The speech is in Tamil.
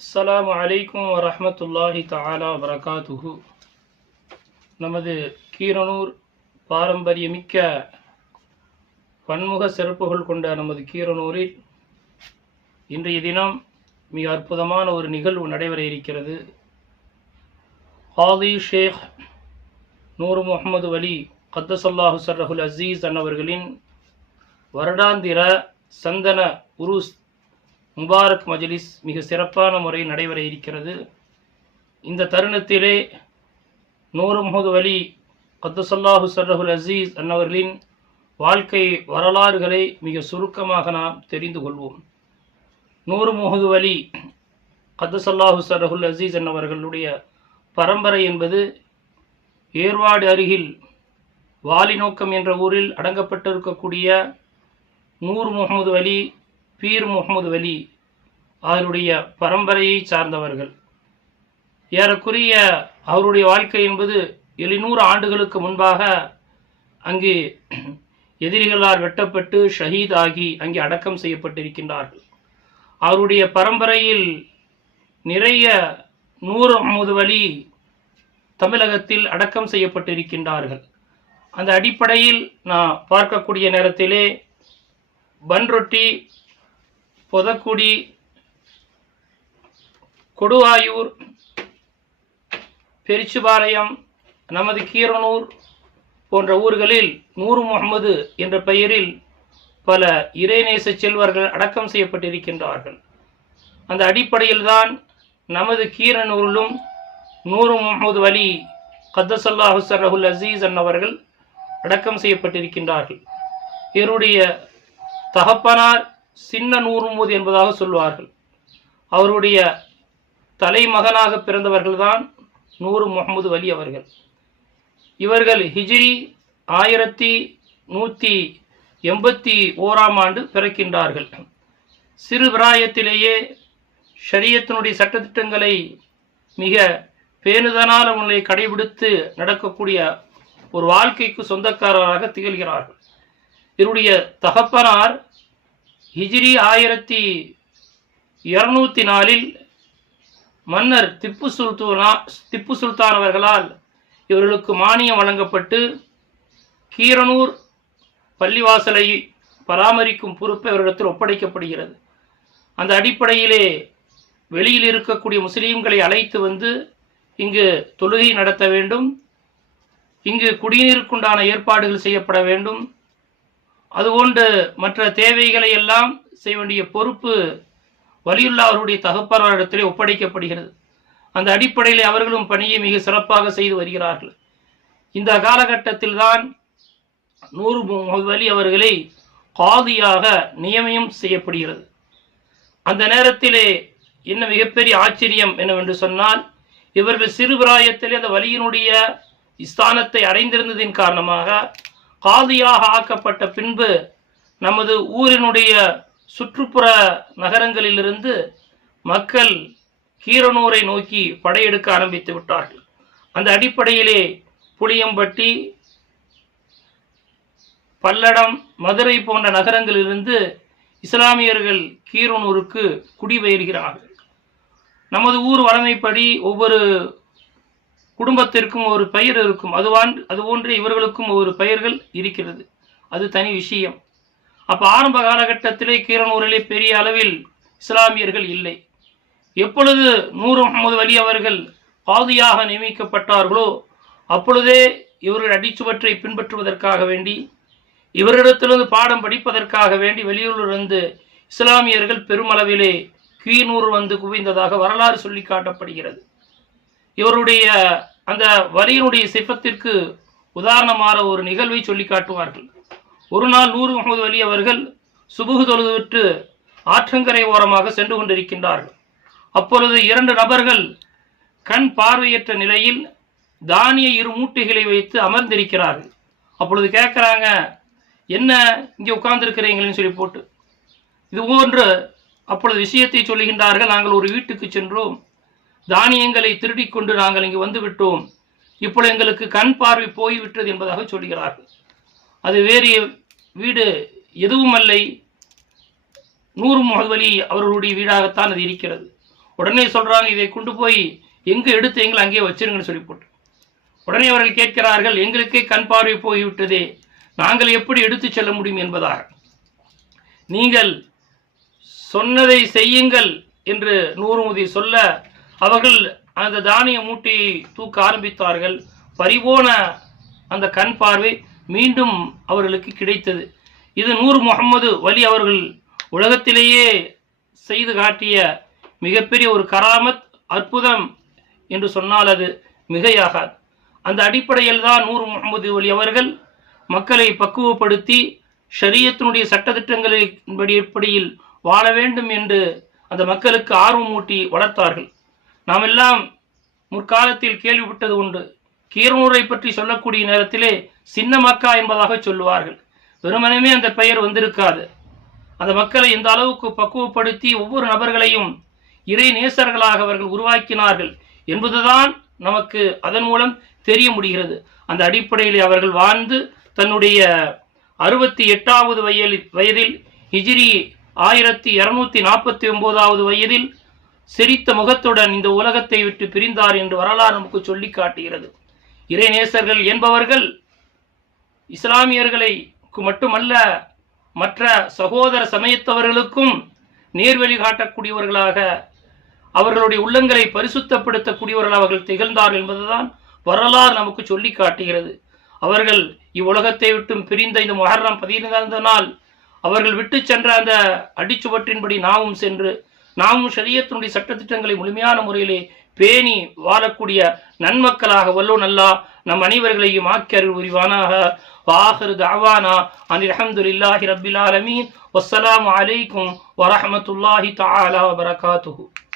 அஸ்லாம் வலைக்கம் வரமத்துல்லாஹி தாலா வரகாத்துஹு நமது கீரனூர் பாரம்பரியமிக்க பன்முக சிறப்புகள் கொண்ட நமது கீரனூரில் இன்றைய தினம் மிக அற்புதமான ஒரு நிகழ்வு நடைபெற இருக்கிறது. ஹாதி ஷேக் நூர் முகமது வலி கத்தசல்லாஹு சர்ரஹுல் அசீஸ் அன்னவர்களின் வருடாந்திர சந்தன உருஸ் முபாரக் மஜ்லிஸ் மிக சிறப்பான முறையில் நடைபெற இருக்கிறது. இந்த தருணத்திலே நூறு முகது வலி கத்துசல்லாஹு சர்ரஹுல் அசீஸ் அன்னவர்களின் வாழ்க்கை வரலாறுகளை மிக சுருக்கமாக நாம் தெரிந்து கொள்வோம். நூறு முகது வலி கத்துசல்லாஹு சர்ரஹுல் அசீஸ் அன்னவர்களுடைய பரம்பரை என்பது ஏர்வாடு அருகில் வாலிநோக்கம் என்ற ஊரில் அடங்கப்பட்டிருக்கக்கூடிய நூர் முகமது வலி பீர் முகமது வலி அவருடைய பரம்பரையை சார்ந்தவர்கள். ஏறக்குறைய அவருடைய வாழ்க்கை என்பது எழுநூறு ஆண்டுகளுக்கு முன்பாக அங்கு எதிரிகளால் வெட்டப்பட்டு ஷஹீத் ஆகி அங்கே அடக்கம் செய்யப்பட்டிருக்கின்றார்கள். அவருடைய பரம்பரையில் நிறைய நூறு அமுது வலி தமிழகத்தில் அடக்கம் செய்யப்பட்டிருக்கின்றார்கள். அந்த அடிப்படையில் நான் பார்க்கக்கூடிய நேரத்திலே பன்ரொட்டி பொதக்குடி கொடுவாயூர் பெரிச்சுபாளையம் நமது கீரனூர் போன்ற ஊர்களில் நூறு முகமது என்ற பெயரில் பல இறைநேச செல்வர்கள் அடக்கம் செய்யப்பட்டிருக்கின்றார்கள். அந்த அடிப்படையில்தான் நமது கீரனூரிலும் நூறு முகமது வலி கத்தசல்லாஹுசர் ரகுல் அசீஸ் அன்னவர்கள் அடக்கம் செய்யப்பட்டிருக்கின்றார்கள். இவருடைய தகப்பனார் சின்ன நூறுமுது என்பதாக சொல்வார்கள் அவருடைய தலைமகனாக பிறந்தவர்கள்தான் நூறு முகமது வலி அவர்கள். இவர்கள் ஹிஜ்ரி ஆயிரத்தி நூற்றி எண்பத்தி ஓராம் ஆண்டு பிறக்கின்றார்கள். சிறு பிராயத்திலேயே ஷரியத்தினுடைய சட்டத்திட்டங்களை மிக பேணுதனான முறையை கடைபிடித்து நடக்கக்கூடிய ஒரு வாழ்க்கைக்கு சொந்தக்காரராக திகழ்கிறார்கள். இவருடைய தகப்பனார் ஹிஜ்ரி ஆயிரத்தி இருநூத்தி நாலில் மன்னர் திப்பு சுல்தானா திப்பு சுல்தான் அவர்களால் இவர்களுக்கு மானியம் வழங்கப்பட்டு கீரனூர் பள்ளிவாசலை பராமரிக்கும் பொறுப்பு இவரிடத்தில் ஒப்படைக்கப்படுகிறது. அந்த அடிப்படையிலே வெளியில் இருக்கக்கூடிய முஸ்லீம்களை அழைத்து வந்து இங்கு தொழுகை நடத்த வேண்டும். இங்கு குடிநீருக்குண்டான ஏற்பாடுகள் செய்யப்பட வேண்டும். அதுபோன்று மற்ற தேவைகளை எல்லாம் செய்ய வேண்டிய பொறுப்பு வலியுல்லா அவருடைய தகப்பனாரிடத்திலே ஒப்படைக்கப்படுகிறது. அந்த அடிப்படையில் அவர்களும் பணியை மிக சிறப்பாக செய்து வருகிறார்கள். இந்த காலகட்டத்தில் தான் நூறு முகமது வலி அவர்களை காதியாக நியமனம் செய்யப்படுகிறது. அந்த நேரத்திலே என்ன மிகப்பெரிய ஆச்சரியம் என்னவென்று சொன்னால் இவர்கள் சிறுபிராயத்திலே அந்த வலியினுடைய ஸ்தானத்தை அடைந்திருந்ததின் காரணமாக காதியாக ஆக்கப்பட்ட பின்பு நமது ஊரினுடைய சுற்றுப்புற நகரங்களிலிருந்து மக்கள் கீரனூரை நோக்கி படையெடுக்க ஆரம்பித்து விட்டார்கள். அந்த அடிப்படையிலே புளியம்பட்டி பல்லடம் மதுரை போன்ற நகரங்களிலிருந்து இஸ்லாமியர்கள் கீரனூருக்கு குடிபெயர்கிறார்கள். நமது ஊர் வளமைப்படி ஒவ்வொரு குடும்பத்திற்கும் ஒரு பெயர் இருக்கும். அதுவான் அதுபோன்று இவர்களுக்கும் ஒரு பெயர்கள் இருக்கிறது. அது தனி விஷயம். அப்போ ஆரம்ப காலகட்டத்திலே கீரனூரிலே பெரிய அளவில் இஸ்லாமியர்கள் இல்லை. எப்பொழுது நூறு முகமது வலி அவர்கள் பாதியாக நியமிக்கப்பட்டார்களோ அப்பொழுதே இவர்கள் அடிச்சுவற்றை பின்பற்றுவதற்காக வேண்டி இவரிடத்திலிருந்து பாடம் படிப்பதற்காக வேண்டி வெளியூரிலிருந்து இஸ்லாமியர்கள் பெருமளவிலே கீனூர் வந்து குவிந்ததாக வரலாறு சொல்லி காட்டப்படுகிறது. இவருடைய அந்த வரியினுடைய சிப்பத்திற்கு உதாரணமான ஒரு நிகழ்வை சொல்லி காட்டுவார்கள். ஒரு நாள் நூறு முகமது வலி அவர்கள் சுபுகு தொழுதுவிட்டு ஆற்றங்கரை ஓரமாக சென்று கொண்டிருக்கின்றார்கள். அப்பொழுது இரண்டு நபர்கள் கண் பார்வையற்ற நிலையில் தானிய இரு மூட்டைகளை வைத்து அமர்ந்திருக்கிறார்கள். அப்பொழுது கேட்குறாங்க என்ன இங்கே உட்கார்ந்துருக்கிறீங்களேன்னு சொல்லி போட்டு. இது போன்று அப்பொழுது விஷயத்தை சொல்லுகின்றார்கள். நாங்கள் ஒரு வீட்டுக்கு சென்றோம். தானியங்களை திருடிக் கொண்டு நாங்கள் இங்கு வந்து விட்டோம். இப்பொழுது எங்களுக்கு கண் பார்வை போய்விட்டது என்பதாக சொல்கிறார்கள். அது வேறு வீடு எதுவுமல்லை. நூறு முகவலி அவர்களுடைய வீடாகத்தான் அது இருக்கிறது. உடனே சொல்கிறாங்க இதை கொண்டு போய் எங்கு எடுத்து எங்களை அங்கேயே வச்சிருங்கன்னு சொல்லி போட்டு உடனே அவர்கள் கேட்கிறார்கள் எங்களுக்கே கண் பார்வை போய்விட்டதே. நாங்கள் எப்படி எடுத்துச் செல்ல முடியும் என்பதாக. நீங்கள் சொன்னதை செய்யுங்கள் என்று நூறுமுதி சொல்ல அவர்கள் அந்த தானிய மூட்டையை தூக்க ஆரம்பித்தார்கள். பறிபோன அந்த கண் பார்வை மீண்டும் அவர்களுக்கு கிடைத்தது. இது நூறு முகம்மது வலி அவர்கள் உலகத்திலேயே செய்து காட்டிய மிகப்பெரிய ஒரு கராமத் அற்புதம் என்று சொன்னால் அது மிகையாகாது. அந்த அடிப்படையில் தான் நூறு முகமது வலி அவர்கள் மக்களை பக்குவப்படுத்தி ஷரியத்தினுடைய சட்டத்திட்டங்களின்படி எப்படியில் வாழ வேண்டும் என்று அந்த மக்களுக்கு ஆர்வமூட்டி வளர்த்தார்கள். நாம் எல்லாம் முற்காலத்தில் கேள்விப்பட்டது உண்டு. கீரனூரை பற்றி சொல்லக்கூடிய நேரத்திலே சின்ன மக்கா என்பதாக சொல்லுவார்கள். வெறுமனமே அந்த பெயர் வந்திருக்காது. அந்த மக்களை இந்த அளவுக்கு பக்குவப்படுத்தி ஒவ்வொரு நபர்களையும் இறை நேசர்களாக அவர்கள் உருவாக்கினார்கள் என்பதுதான் நமக்கு அதன் மூலம் தெரிய முடிகிறது. அந்த அடிப்படையில் அவர்கள் வாழ்ந்து தன்னுடைய அறுபத்தி எட்டாவது வயதில் வயதில் ஹிஜிரி ஆயிரத்தி இரநூத்தி நாற்பத்தி ஒன்பதாவது வயதில் சிரித்த முகத்துடன் இந்த உலகத்தை விட்டு பிரிந்தார் என்று வரலாறு நமக்கு சொல்லி காட்டுகிறது. இறைநேசர்கள் என்பவர்கள் இஸ்லாமியர்களை மட்டுமல்ல மற்ற சகோதர சமயத்தவர்களுக்கும் நேர்வழி காட்டக்கூடியவர்களாக அவர்களுடைய உள்ளங்களை பரிசுத்தப்படுத்தக்கூடியவர்கள் அவர்கள் திகழ்ந்தார் என்பதுதான் வரலாறு நமக்கு சொல்லி காட்டுகிறது. அவர்கள் இவ்வுலகத்தை விட்டும் பிரிந்த இந்த மொஹர்ரம் பதினைந்தாம் நாள் அவர்கள் விட்டு சென்ற அந்த அடிச்சுவற்றின்படி நாமும் சென்று நாமும் ஷரியத்தினுடைய சட்டத்திட்டங்களை முழுமையான முறையிலே பேணி வாழக்கூடிய நன்மக்களாக வல்லோ நல்லா நம் அனைவர்களையும் ஆக்கியர்கள் உரிவானாக வாஹரு தாவானா அனில் அஹமதுல்லாஹி ரபில் ஆலமீன். வஸ்ஸலாமு அலைக்கும் வரஹமத்துல்லாஹி தாலா வபரகாத்துஹு.